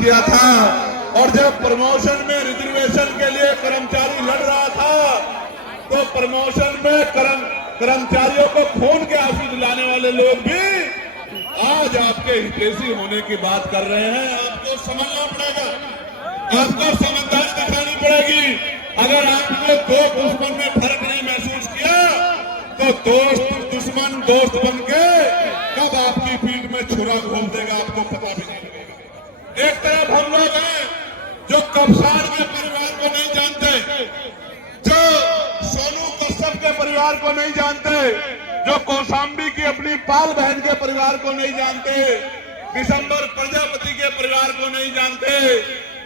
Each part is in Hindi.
किया था। और जब प्रमोशन में रिजर्वेशन के लिए कर्मचारी लड़ रहा था तो प्रमोशन में कर्मचारियों को खून के आंसू दिलाने वाले लोग भी आज आपके हितैषी होने की बात कर रहे हैं। आपको समझना पड़ेगा, आपको समझदारी दिखानी पड़ेगी। अगर आपने दो दुश्मन में फर्क नहीं महसूस किया तो दोस्त दुश्मन दोस्त बन के कब आपकी पीठ में छुरा घोल देगा आपको पता भी नहीं लगेगा। एक तरफ हम लोग हैं जो कब्सार के परिवार को नहीं जानते, जो सोनू कश्यप के परिवार को नहीं जानते, जो कौशाम्बी की अपनी पाल बहन के परिवार को नहीं जानते, दिसंबर प्रजापति के परिवार को नहीं जानते,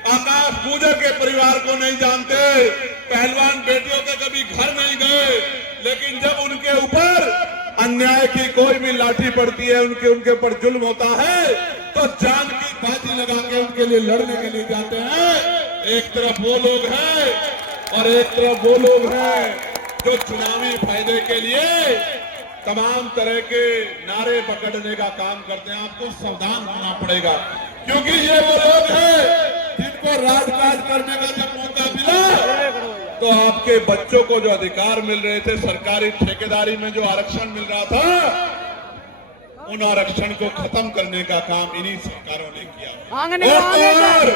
आकाश पूजा के परिवार को नहीं जानते, पहलवान बेटियों के कभी घर नहीं गए, लेकिन जब उनके ऊपर अन्याय की कोई भी लाठी पड़ती है, उनके ऊपर जुल्म होता है तो जान की बाजी लगा के उनके लिए लड़ने के लिए जाते हैं। एक तरफ वो लोग हैं और एक तरफ वो लोग हैं जो चुनावी फायदे के लिए तमाम तरह के नारे पकड़ने का काम करते हैं। आपको सावधान होना पड़ेगा, क्योंकि ये वो लोग हैं जिनको राजकाज करने का जब मौका मिला तो आपके बच्चों को जो अधिकार मिल रहे थे, सरकारी ठेकेदारी में जो आरक्षण मिल रहा था, उन आरक्षण को खत्म करने का काम इन्हीं सरकारों ने किया। और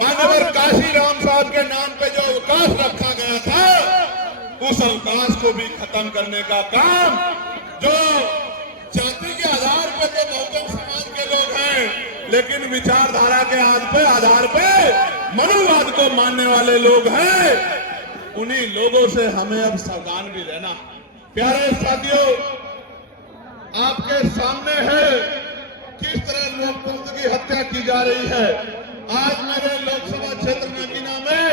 मानवर काशीराम साहब के नाम पे जो अवकाश रखा गया था, उस अवकाश को भी खत्म करने का काम जो जाति के आधार पे तो बहुजन समाज के लोग हैं, लेकिन विचारधारा के आधार पे मनुवाद को मानने वाले लोग हैं, उन्हीं लोगों से हमें अब सावधान भी रहना। प्यारे साथियों, आपके सामने है किस तरह लोकतंत्र की हत्या की जा रही है। आज मेरे लोकसभा क्षेत्र नगीना में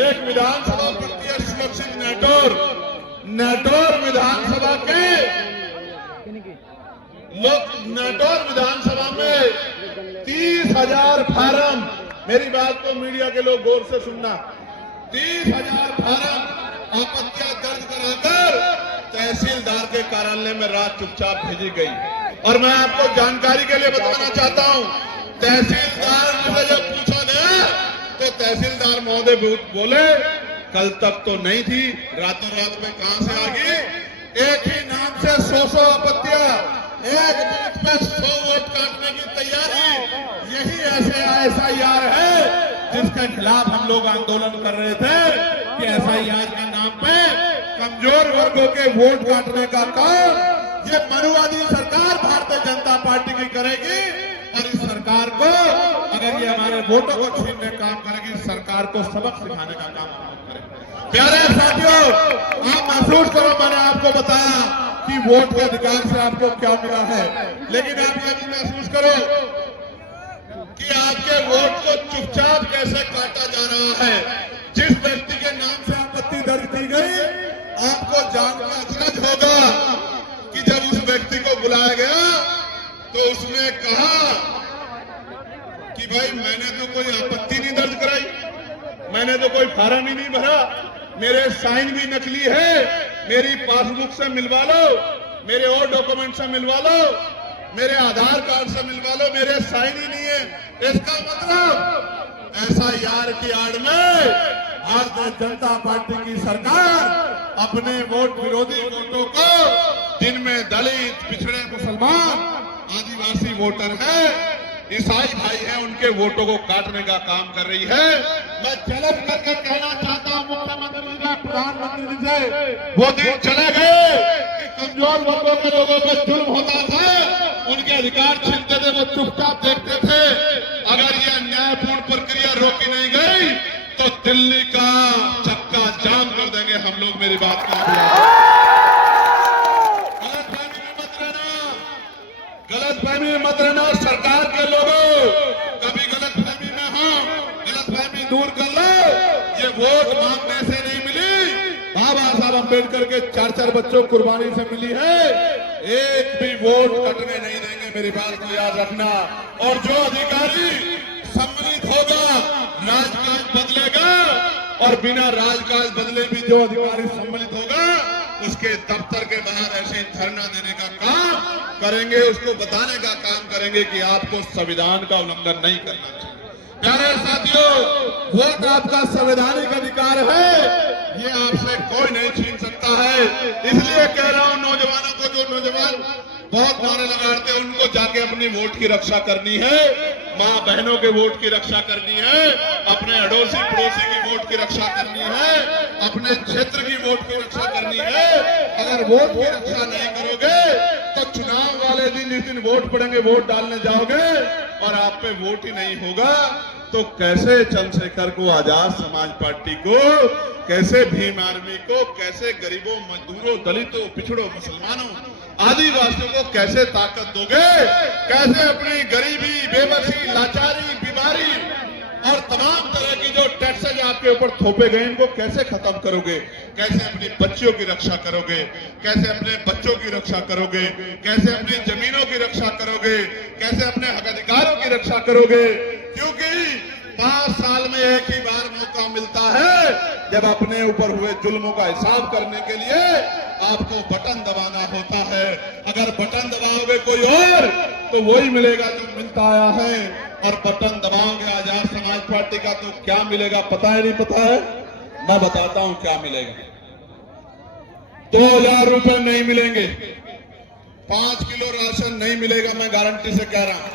एक विधानसभा प्रत्याशी सुलक्षित नेटौर विधानसभा के नेटौर विधानसभा में 30,000 फार्म, मेरी बात को मीडिया के लोग गौर से सुनना, 30,000 फार्म आपत्तियां दर्ज कराकर तहसीलदार के कार्यालय में रात चुपचाप भेजी गई। और मैं आपको जानकारी के लिए बताना चाहता हूं, तहसीलदार से जब पूछा गया तो तहसीलदार महोदय बोले कल तक तो नहीं थी, रातों रात में कहां से आ गई। एक ही नाम से 100 आपत्तियां, एक बूथ में 100 वोट काटने की तैयारी, यही ऐसे SIR है जिसके खिलाफ हम लोग आंदोलन कर रहे थे कि SIR के नाम पे कमजोर वर्गों के वोट काटने का काम ये मनुवादी सरकार भारतीय जनता पार्टी की करेगी। और इस सरकार को अगर ये हमारे वोटों को छीनने का काम करेगी, सरकार को सबक सिखाने का काम करेगी। प्यारे साथियों, आप महसूस करो, मैंने आपको बताया कि वोट के अधिकार से आपको क्या मिला है, लेकिन आप ये भी महसूस करो कि आपके वोट को चुपचाप कैसे काटा जा रहा है। जिस व्यक्ति के नाम से आपत्ति दर्ज की गई, आपको जानकर अचरज होगा कि जब उस व्यक्ति को बुलाया गया तो उसने कहा कि भाई मैंने तो कोई आपत्ति नहीं दर्ज कराई, मैंने तो कोई फार्म ही नहीं भरा, मेरे साइन भी नकली है, मेरी पासबुक से मिलवा लो, मेरे और डॉक्यूमेंट से मिलवा लो, मेरे आधार कार्ड से मिलवा लो, मेरे साइन ही नहीं है। इसका मतलब SIR की आड़ में भारतीय जनता पार्टी की सरकार अपने वोट विरोधी वोटों को, जिनमें दलित, पिछड़े, मुसलमान, आदिवासी वोटर है, ईसाई भाई है, उनके वोटों को काटने का काम कर रही है। मैं जलद करके कहना चाहता हूं मुख्यमंत्री जी, प्रधानमंत्री जी से, वो दिन चले गए कि कमजोर वर्गों के लोगों पर जुल्म होता था, उनके अधिकार छीनते थे, वो चुपचाप देखते थे। अगर ये अन्यायपूर्ण प्रक्रिया रोकी नहीं गई तो दिल्ली का चक्का जाम कर देंगे हम लोग। मेरी बात को गलतफहमी में मत रहना। सरकार के लोगों, कभी गलतफहमी में हो, गलतफहमी दूर कर लो। ये वोट मांगने से नहीं मिली, बाबा साहब अम्बेडकर के 4 बच्चों कुर्बानी से मिली है। एक भी वोट कटने नहीं देंगे, मेरी बात को याद रखना। और जो अधिकारी सम्मिलित होगा, राजकाज बदलेगा, और बिना राजकाज बदले भी जो अधिकारी सम्मिलित होगा, उसके दफ्तर के बाहर ऐसे धरना देने का काम करेंगे, उसको बताने का काम करेंगे कि आपको संविधान का उल्लंघन नहीं करना चाहिए। प्यारे साथियों, वोट आपका संवैधानिक अधिकार है, ये आपसे कोई नहीं छीन सकता है। इसलिए कह रहा हूं नौजवानों को, जो नौजवान बहुत नारे लगाते हैं, उनको जाके अपनी वोट की रक्षा करनी है, माँ बहनों के वोट की रक्षा करनी है, अपने अड़ोसी पड़ोसी की वोट की रक्षा करनी है, अपने क्षेत्र की वोट की रक्षा करनी है। अगर वोट की रक्षा नहीं करोगे तो चुनाव वाले दिन, जिस दिन वोट पड़ेंगे, वोट डालने जाओगे और आप पे वोट ही नहीं होगा, तो कैसे चंद्रशेखर को, आजाद समाज पार्टी को, कैसे भीम आर्मी को, कैसे गरीबों, मजदूरों, दलितों, पिछड़ों, मुसलमानों, आदिवासियों को कैसे ताकत दोगे? कैसे अपनी गरीबी, बेबसी, लाचारी, बीमारी और तमाम तरह की जो टैक्सेज आपके ऊपर थोपे गए, इनको कैसे खत्म करोगे? कैसे अपनी बच्चियों की रक्षा करोगे? कैसे अपने बच्चों की रक्षा करोगे? कैसे अपनी जमीनों की रक्षा करोगे? कैसे अपने हक अधिकारों की रक्षा करोगे? क्योंकि 5 साल में एक ही बार मौका मिलता है, जब अपने ऊपर हुए जुल्मों का हिसाब करने के लिए आपको बटन दबाना होता है। अगर बटन दबाओगे कोई और, तो वही मिलेगा जो मिलता आया है, और बटन दबाओगे आजाद समाज पार्टी का, तो क्या मिलेगा पता है? नहीं पता है? मैं बताता हूं क्या मिलेगा। 2000 रुपए नहीं मिलेंगे, 5 किलो राशन नहीं मिलेगा, मैं गारंटी से कह रहा हूं।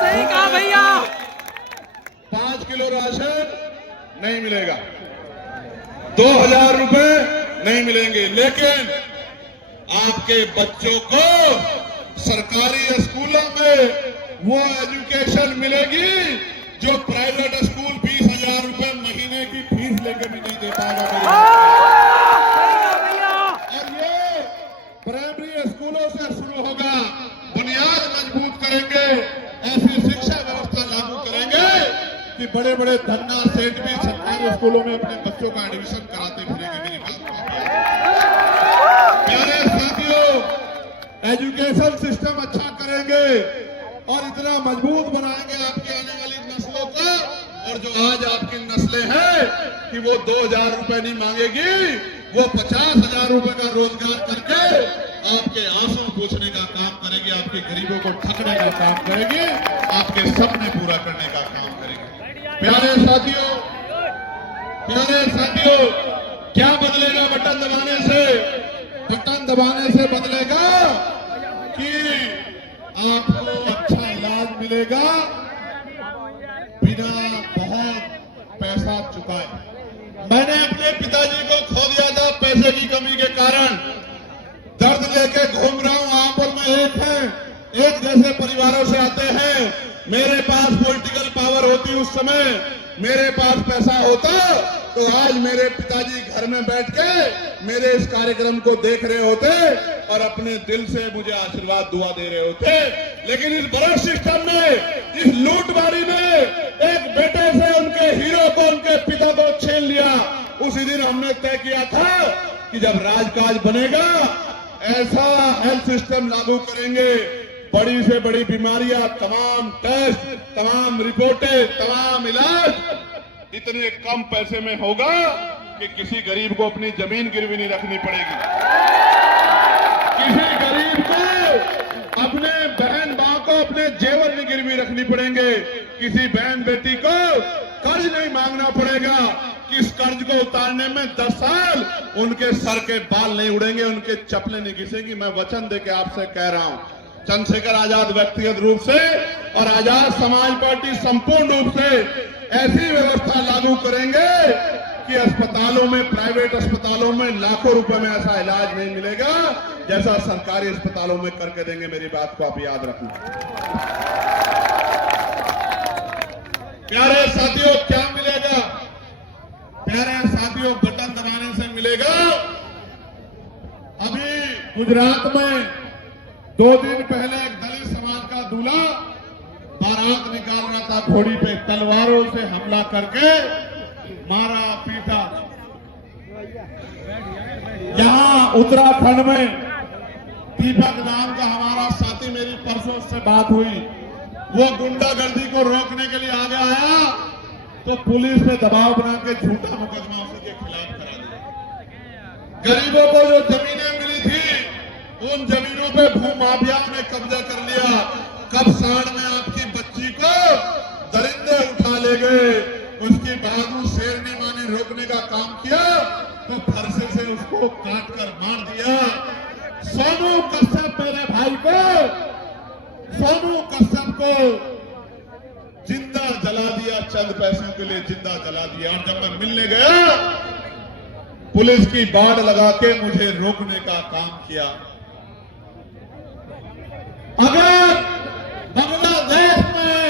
सही कहा भैया। 5 किलो राशन नहीं मिलेगा, 2000 रुपए नहीं मिलेंगे, लेकिन आपके बच्चों को सरकारी स्कूलों में वो एजुकेशन मिलेगी जो प्राइवेट स्कूल 20,000 रुपए महीने की फीस लेके भी नहीं दे पाएगा। और ये प्राइमरी स्कूलों से शुरू होगा। बुनियाद मजबूत करेंगे, ऐसी शिक्षा व्यवस्था लागू करेंगे कि बड़े बड़े धन्ना सेठ भी सरकारी स्कूलों में अपने बच्चों का एडमिशन कराते फिरेंगे। मेरी बात प्यारे साथियों, एजुकेशन सिस्टम अच्छा करेंगे और इतना मजबूत बनाएंगे आपकी आने वाली नस्लों को, और जो आज आपकी नस्लें हैं कि वो 2000 रुपए नहीं मांगेगी, वो 50,000 रुपए का रोजगार करके आपके आंसू पूछने का काम करेगी, आपके गरीबों को ठगने का काम करेगी, आपके सपने पूरा करने का काम करेगी। प्यारे साथियों, क्या बदलेगा बटन दबाने से? बटन दबाने से बदलेगा कि आपको अच्छा इलाज मिलेगा बिना बहुत पैसा चुकाए। मैंने अपने पिताजी को खो दिया था पैसे की कमी के कारण, दर्द लेके घूम रहा हूं। आप और मैं एक जैसे परिवारों से आते हैं। मेरे पास पॉलिटिकल पावर होती उस समय, मेरे पास पैसा होता, तो आज मेरे पिताजी घर में बैठ के मेरे इस कार्यक्रम को देख रहे होते और अपने दिल से मुझे आशीर्वाद दुआ दे रहे होते। लेकिन इस बड़े सिस्टम में, इस लूटमारी में एक बेटे से उनके हीरो को, उनके पिता को छीन लिया। उसी दिन हमने तय किया था कि जब राजकाज बनेगा, ऐसा हेल्थ सिस्टम लागू करेंगे, बड़ी से बड़ी बीमारियां, तमाम टेस्ट, तमाम रिपोर्टें, तमाम इलाज इतने कम पैसे में होगा कि किसी गरीब को अपनी जमीन गिरवी नहीं रखनी पड़ेगी। किसी गरीब को अपने बहन मां को अपने जेवर नहीं गिरवी रखनी पड़ेंगे। किसी बहन बेटी को कर्ज नहीं मांगना पड़ेगा कि इस कर्ज को उतारने में 10 साल उनके सर के बाल नहीं उड़ेंगे, उनके चप्पलें नहीं घिसेंगी। मैं वचन देके आपसे कह रहा हूं, चंद्रशेखर आजाद व्यक्तिगत रूप से और आजाद समाज पार्टी संपूर्ण रूप से ऐसी व्यवस्था लागू करेंगे कि अस्पतालों में, प्राइवेट अस्पतालों में लाखों रुपए में ऐसा इलाज नहीं मिलेगा जैसा सरकारी अस्पतालों में करके देंगे। मेरी बात को आप याद रखना। प्यारे साथियों, क्या मिलेगा? प्यारे साथियों, बटन दबाने से मिलेगा। अभी गुजरात में 2 दिन पहले एक दलित समाज का दूल्हा बारात निकाल रहा था, घोड़ी पे तलवारों से हमला करके मारा पीटा। यहां उत्तराखंड में दीपक नाम का हमारा साथी, मेरी परसों से बात हुई, वो गुंडागर्दी को रोकने के लिए आगे आया तो पुलिस ने दबाव बना के झूठा मुकदमा उसके खिलाफ करा दिया। गरीबों को जो जमीनें मिली थी, उन जमीनों पे भू माफियाओं ने कब्जा कर लिया। कब साड़ में आपकी बच्ची बच्ची को दरिंदे उठा ले गए। उसकी बाबू शेरनी माँ ने रोकने का काम किया तो फरसे से उसको काट कर मार दिया। सोनू कश्यप मेरे भाई को, सोनू कश्यप को जिंदा जला दिया, चंद पैसों के लिए जिंदा जला दिया। और जब मैं मिलने गया पुलिस की बाड़ लगा के मुझे रोकने का काम किया। अगर बांग्लादेश में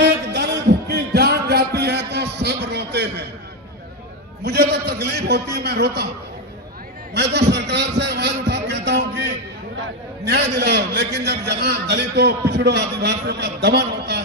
एक दलित की जान जाती है तो सब रोते हैं। मुझे तो तकलीफ होती है, मैं रोता हूं। मैं तो सरकार से आवाज उठा कहता हूं कि न्याय दिलाओ, लेकिन जब जहां दलितों, पिछड़ों, आदिवासियों का दमन होता